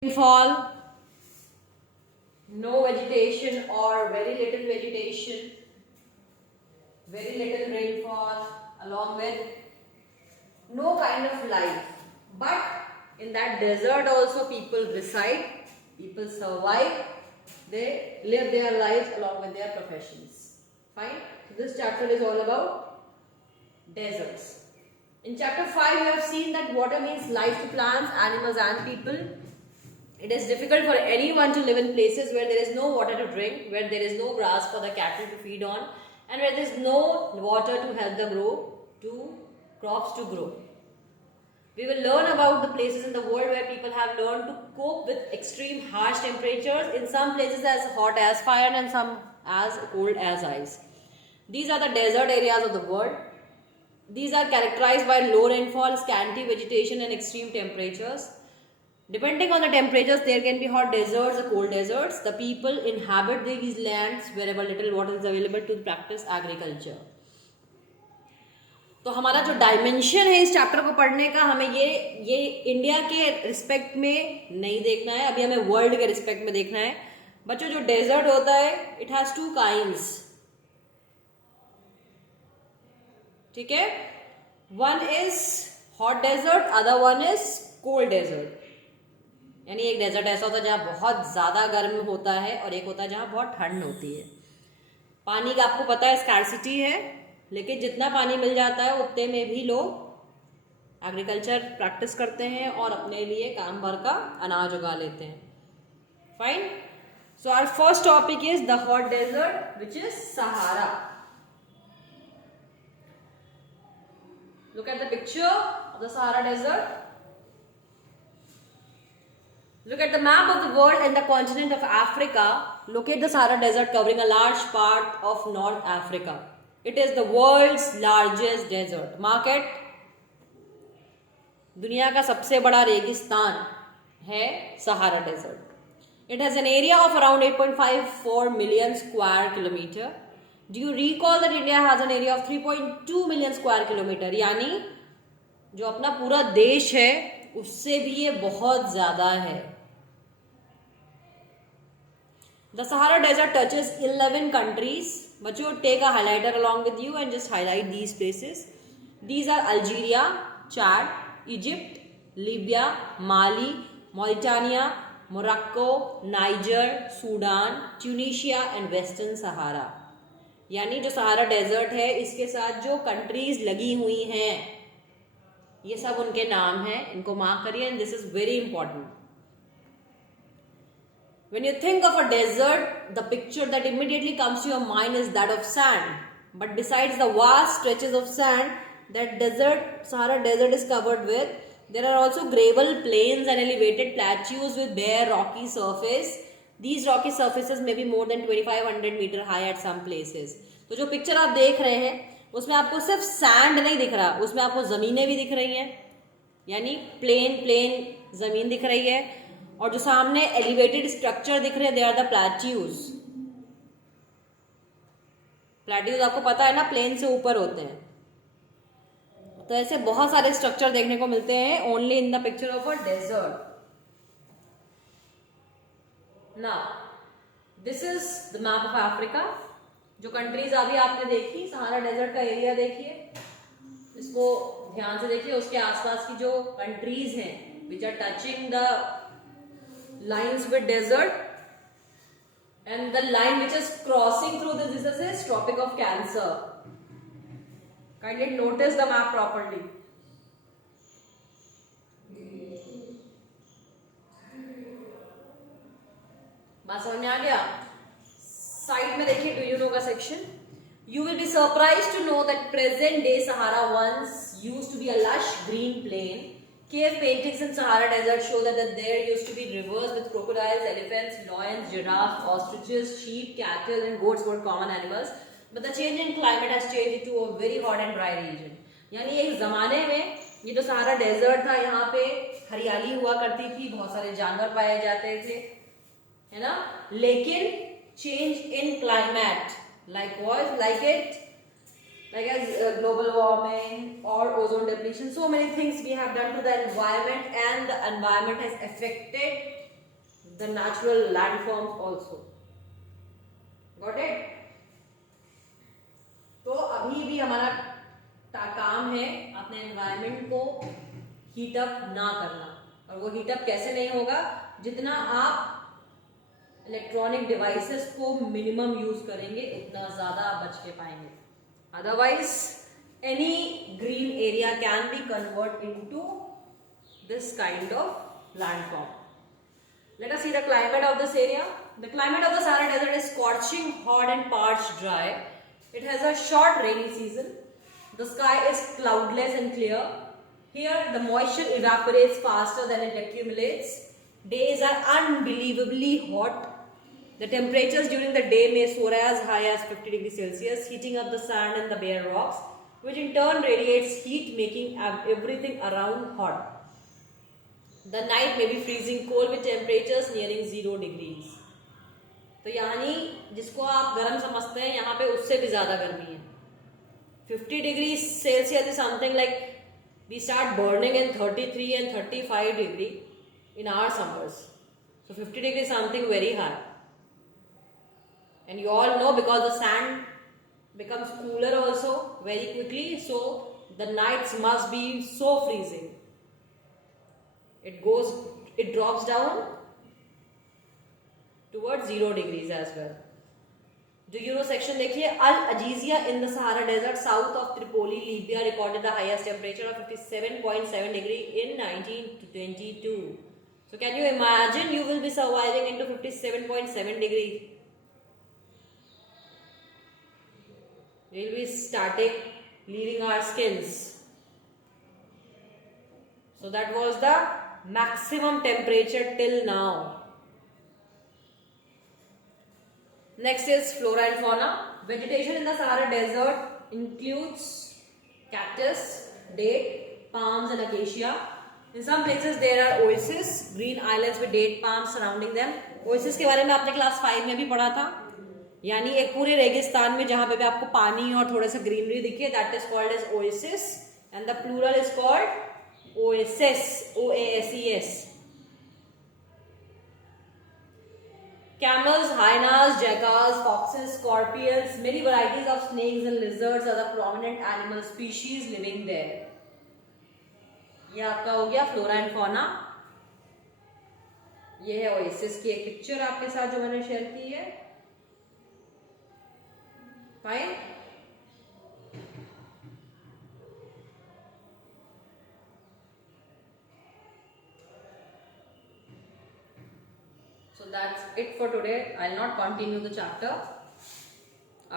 Rainfall, no vegetation or very little vegetation, very little rainfall, along with no kind of life. But in that desert also people reside, people survive, they live their lives along with their professions. Fine? So this chapter is all about deserts. In chapter 5 we have seen that water means life to plants, animals and people. It is difficult for anyone to live in places where there is no water to drink, where there is no grass for the cattle to feed on, and where there is no water to help the crops to grow. We will learn about the places in the world where people have learned to cope with extreme harsh temperatures, in some places as hot as fire and some as cold as ice. These are the desert areas of the world. These are characterized by low rainfall, scanty vegetation and extreme temperatures. Depending on the temperatures, there can be hot deserts or cold deserts. The people inhabit these lands wherever little water is available to practice agriculture. तो हमारा जो dimension है इस chapter को पढ़ने का, हमें ये इंडिया के रिस्पेक्ट में नहीं देखना है, अभी हमें वर्ल्ड के रिस्पेक्ट में देखना है. बच्चों, जो डेजर्ट होता है इट हैज टू काइंड्स. ठीक है, one is hot desert, other one is cold desert. यानी एक डेजर्ट ऐसा होता है जहाँ बहुत ज़्यादा गर्म होता है और एक होता है जहाँ बहुत ठंड होती है. पानी का आपको पता है स्कैर्सिटी है, लेकिन जितना पानी मिल जाता है उतने में भी लोग एग्रीकल्चर प्रैक्टिस करते हैं और अपने लिए काम भर का अनाज उगा लेते हैं. Fine. So our first topic is the hot desert which is Sahara. Look at the picture of the Sahara desert. Look at the map of the world and the continent of Africa. Locate the Sahara Desert covering a large part of North Africa. It is the world's largest desert. Mark it. दुनिया का सबसे बड़ा रेगिस्तान है Sahara desert. It has an area of around 8.54 million square kilometer. Do you recall that India has an area of 3.2 million square kilometer? यानी जो अपना पूरा देश है उससे भी ये बहुत ज़्यादा है. The Sahara Desert touches 11 countries. बच्चों, take a highlighter along with you and just highlight these places. These are Algeria, Chad, Egypt, Libya, Mali, Mauritania, Morocco, Niger, Sudan, Tunisia and Western Sahara. यानी जो Sahara desert है इसके साथ जो countries लगी हुई हैं ये सब उनके नाम हैं. इनको मार्क करिए and this is very important. When you think of a desert, the picture that immediately comes to your mind is that of sand. But besides the vast stretches of sand that Sahara Desert is covered with, there are also gravel plains and elevated plateaus with bare rocky surface. These rocky surfaces may be more than 2500 meter high at some places. तो जो picture आप देख रहे हैं उसमें आपको सिर्फ sand नहीं दिख रहा, उसमें आपको ज़मीनें भी दिख रही हैं. यानी प्लेन ज़मीन दिख रही है और जो सामने एलिवेटेड स्ट्रक्चर दिख रहे हैं they are the plateaus. Plateaus आपको पता है ना, प्लेन से ऊपर होते हैं. तो ऐसे बहुत सारे स्ट्रक्चर देखने को मिलते हैं only in the picture of a desert. Now this is the map of Africa. जो कंट्रीज अभी आपने देखी, सहारा डेजर्ट का एरिया देखिए, इसको ध्यान से देखिए. उसके आसपास की जो कंट्रीज हैं which are touching the lines with desert, and the line which is crossing through this is Tropic of Cancer. Kindly notice the map properly. बात समझ में आ गया? साइड में देखिए डू यू नो का section. You will be surprised to know that present day Sahara once used to be a lush green plain. Cave paintings in Sahara Desert show that there used to be rivers with crocodiles, elephants, lions, giraffes, ostriches, sheep, cattle and goats were common animals. But the change in climate has changed it to a very hot and dry region. यानी एक ज़माने में ये जो Sahara desert था यहाँ पे हरियाली हुआ करती थी, बहुत सारे जानवर पाए जाते थे, है ना. लेकिन change in climate like as global warming or ozone depletion, so many things we have done to the environment and the environment has affected the natural landforms also. Got it? तो अभी भी हमारा काम है अपने एनवायरनमेंट को heat up ना करना, और वो हीट अप कैसे नहीं होगा, जितना आप इलेक्ट्रॉनिक डिवाइसेस को मिनिमम यूज करेंगे उतना ज्यादा आप बच के पाएंगे. Otherwise any green area can be convert into this kind of landform. Let us see the climate of this area. The climate of the Sahara Desert is scorching hot and parched dry. It has a short rainy season. The sky is cloudless and clear. Here the moisture evaporates faster than it accumulates. Days are unbelievably hot. The temperatures during the day may soar as high as 50 degrees Celsius, heating up the sand and the bare rocks, which in turn radiates heat, making everything around hot. The night may be freezing cold with temperatures nearing 0 degrees. तो यानी जिसको आप गर्म समझते हैं यहाँ पे उससे भी ज़्यादा गर्मी है. 50 degrees Celsius is something like we start burning in 33 and 35 degree in our summers. So 50 degrees is something very high. And you all know because the sand becomes cooler also very quickly, so the nights must be so freezing. It drops down towards 0 degrees as well. जो euro section देखिए, अल Azizia in the Sahara Desert south of Tripoli, Libya recorded the highest temperature of 57.7 degree in 1922. So can you imagine you will be surviving into 57.7 degree? We will be static, leaving our skins. So that was the maximum temperature till now. Next is flora and fauna. Vegetation in the Sahara Desert includes cactus, date, palms and acacia. In some places there are oases, green islands with date palms surrounding them. Oasis के बारे में आपने class 5 में भी पढ़ा था, यानी एक पूरे रेगिस्तान में जहां पे भी आपको पानी और थोड़ा सा ग्रीनरी दिखे, that is called as oasis, and the plural is called oases, oases. Camels, hyenas, jackals, foxes, scorpions, many varieties of snakes and lizards are the prominent animal species living there. ये आपका हो गया flora and fauna. ये है oasis की एक picture आपके साथ जो मैंने शेयर की है. Fine. So that's it for today. I'll not continue the chapter.